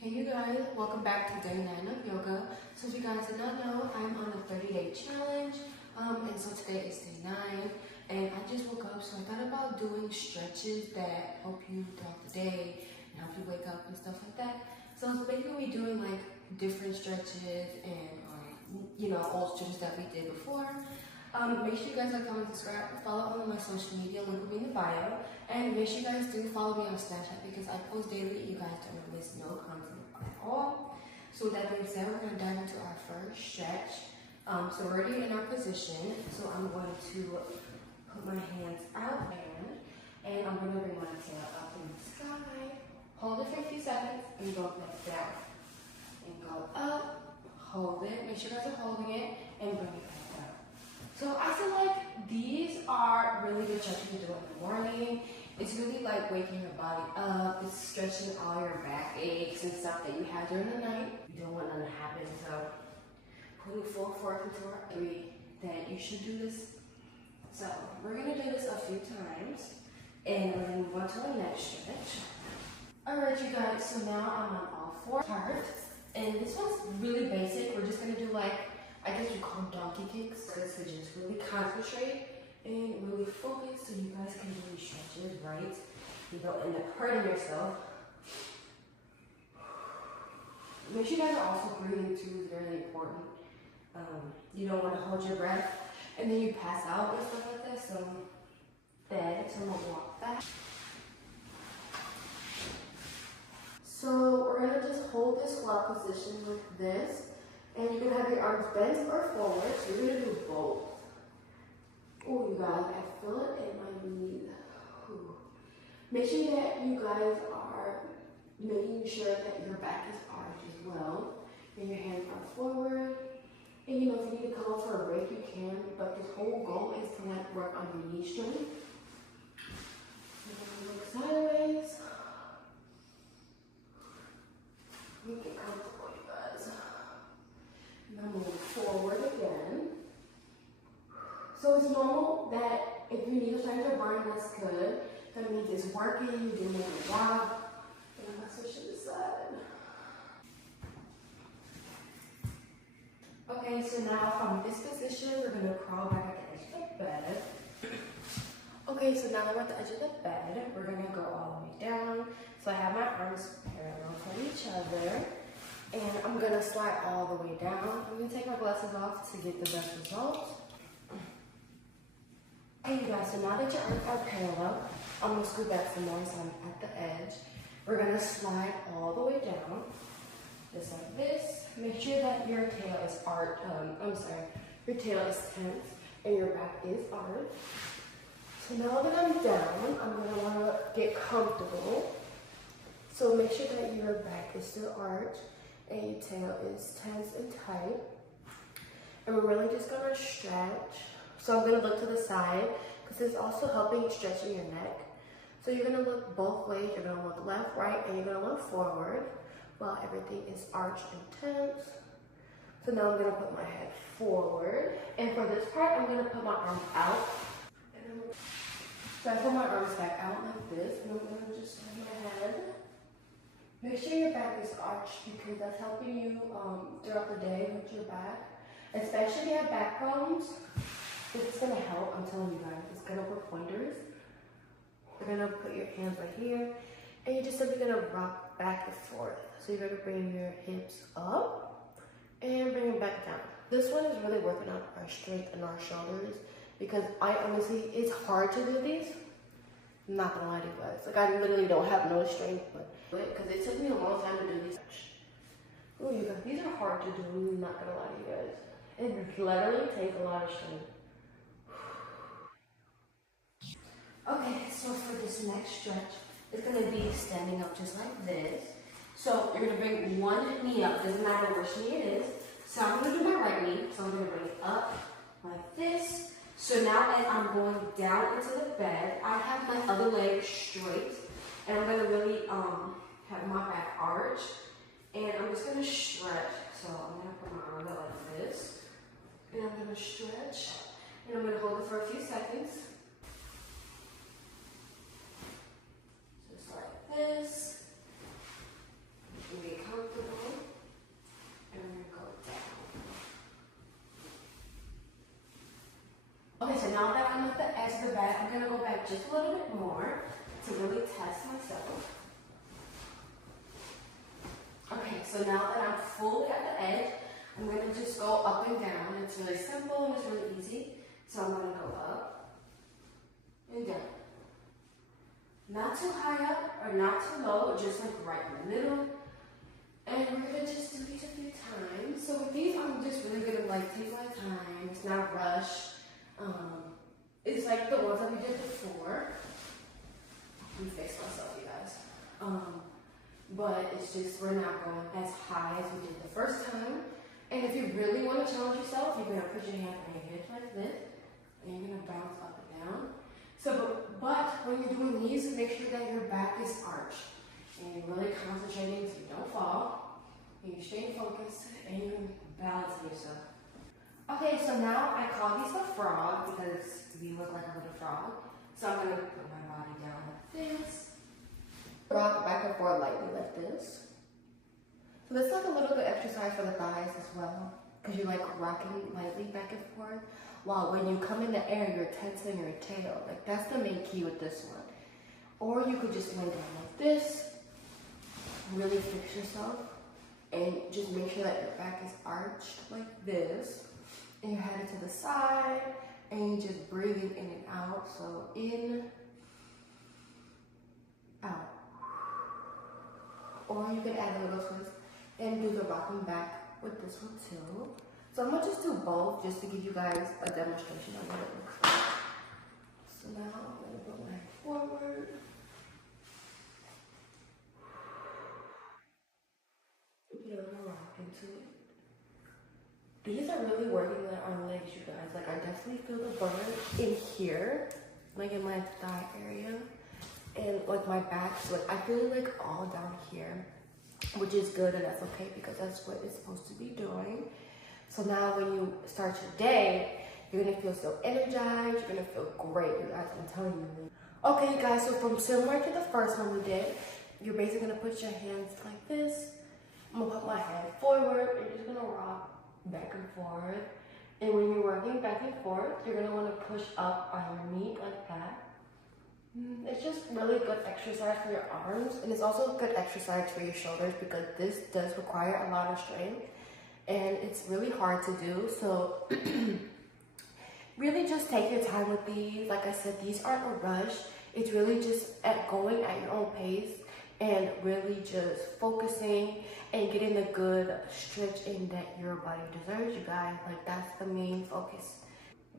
Hey you guys, welcome back to day 9 of yoga. So if you guys did not know, I'm on a 30-day challenge. And so today is day 9 and I just woke up, so I thought about doing stretches that help you throughout the day and help you wake up and stuff like that. So it's basically doing like different stretches and old stretches that we did before. Make sure you guys like, comment, subscribe, follow all of my social media, link will be in the bio. And make sure you guys do follow me on Snapchat because I post daily. You guys don't want to miss no content at all. So with that being said, we're going to dive into our first stretch. So we're already in our position. So I'm going to put my hands out and I'm going to bring my tail up in the sky. Hold it for a few seconds and go back down. And go up, hold it. Make sure you guys are holding it and bring it back down. So I feel like these are really good stretches to do in the morning. It's really like waking your body up. It's stretching all your back aches and stuff that you had during the night. You don't want none to happen. So putting full force into our three that you should do this. So we're gonna do this a few times and we're gonna move on to the next stretch. Alright you guys, so now I'm on all four parts. And this one's really basic. We're just gonna do like, I guess you call them donkey kicks. So just really concentrate and really focus so you guys can do these stretches right. You don't end up hurting yourself. Make sure you guys are also breathing too, is really important. You don't want to hold your breath and then you pass out and stuff like that. So I'm gonna walk back. So we're gonna just hold this squat position like this. And you can have your arms bent or forward, so you're gonna do both. Oh, you guys, I feel it in my knee. Whew. Make sure that you guys are making sure that your back is arched as well. And your hands are forward. And if you need to come up for a break, you can. But this whole goal is to like work on your knee strength. Look sideways. Make it comfortable, you guys. Now move forward again. So it's normal that if your knees are starting to burn, that's good. That means it's working, you're doing a good job. And I'm gonna switch to the side. Okay, so now from this position, we're gonna crawl back at the edge of the bed. Okay, so now that we're at the edge of the bed, we're gonna go all the way down. So I have my arms parallel from each other. And I'm gonna slide all the way down. I'm gonna take my glasses off to get the best results. Okay, you guys, so now that your arms are parallel, I'm gonna scoot back some more so I'm at the edge. We're gonna slide all the way down, just like this. Make sure that your tail is arched, your tail is tense and your back is arched. So now that I'm down, I'm gonna wanna get comfortable. So make sure that your back is still arched and your tail is tense and tight. And we're really just gonna stretch. So I'm gonna look to the side because it's also helping stretching your neck. So you're gonna look both ways. You're gonna look left, right, and you're gonna look forward while everything is arched and tense. So now I'm gonna put my head forward. And for this part, I'm gonna put my arms out. So I put my arms back out like this, and I'm gonna just turn my head. Make sure your back is arched because that's helping you throughout the day with your back. Especially if you have back problems, it's gonna help, I'm telling you guys. It's gonna work wonders. You're gonna put your hands right here and you're just simply gonna rock back and forth. So you're gonna bring your hips up and bring them back down. This one is really working on our strength and our shoulders because I honestly, it's hard to do these. I'm not gonna lie to you guys. Like I literally don't have no strength, but because it took me a long time to do these. Oh, you guys, these are hard to do. I'm not gonna lie to you guys. It literally takes a lot of strength. Okay, so for this next stretch, it's gonna be standing up just like this. So you're gonna bring one knee up. Doesn't matter which knee it is. So I'm gonna do my right knee. So I'm gonna bring it up like this. So now as I'm going down into the bed, I have my other leg straight. And I'm gonna really have my back arch. And I'm just gonna stretch. So I'm gonna put my arms out like this. And I'm gonna stretch. And I'm gonna hold it for a few seconds. Just like this. And be comfortable. gonna go back just a little bit more to really test myself. Okay, so now that I'm fully at the edge, I'm gonna just go up and down. It's really simple and it's really easy. So I'm gonna go up and down. Not too high up or not too low, just like right in the middle. And we're gonna just do these a few times. So with these, I'm just really gonna like take my time. It's not rush. It's like the ones that we did before. Let me fix myself, you guys. But it's just, we're not going as high as we did the first time. And if you really want to challenge yourself, you're going to put your hand on your hip like this. And you're going to bounce up and down. So, but when you're doing these, make sure that your back is arched. And you're really concentrating so you don't fall. And you're staying focused and you're balancing yourself. Okay, so now I call these the frog because we look like a little frog. So I'm going to put my body down like this. Rock back and forth lightly like this. So that's like a little good exercise for the thighs as well, because you're like rocking lightly back and forth, while when you come in the air, you're tensing your tail. Like that's the main key with this one. Or you could just lay down like this, really fix yourself, and just make sure that your back is arched like this, and you're headed to the side, and you're just breathing in and out. So in, out. Or you can add a little twist and do the rocking back with this one too. So I'm gonna just do both just to give you guys a demonstration on what it looks like. So now I'm gonna go my head forward. Get a little rock into it. These are really working on legs, you guys. Like I definitely feel the burn in here, like in my thigh area. And like my back, like I feel it like all down here, which is good, and that's okay because that's what it's supposed to be doing. So now when you start your day, you're gonna feel so energized, you're gonna feel great, you guys, I'm telling you. Okay guys, so from similar to the first one we did, you're basically gonna put your hands like this. I'm gonna put my hand forward, and you're just gonna rock back and forth. And when you're working back and forth, you're gonna wanna push up on your knee like that. It's just really good exercise for your arms, and it's also a good exercise for your shoulders because this does require a lot of strength and it's really hard to do. So really just take your time with these. Like I said, these aren't a rush. It's really just going at your own pace and really just focusing and getting the good stretch in that your body deserves, you guys. Like that's the main focus.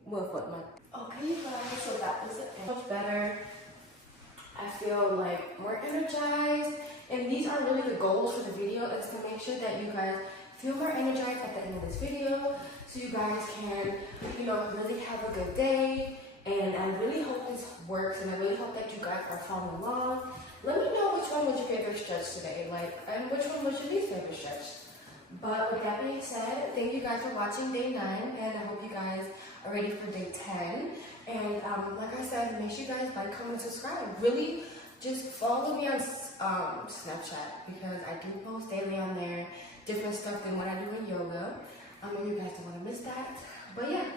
Okay, you guys, so that was it. Much better. I feel like more energized, and these are really the goals for the video, is to make sure that you guys feel more energized at the end of this video, so you guys can, you know, really have a good day. And I really hope this works, and I really hope that you guys are following along. Let me know which one was your favorite stretch today, like, and which one was your least favorite stretch. But with that being said, thank you guys for watching day 9, and I hope you guys are ready for day 10. And like I said, make sure you guys like, comment, subscribe. Really, just follow me on Snapchat because I do post daily on there, different stuff than what I do in yoga. You guys don't want to miss that. But yeah.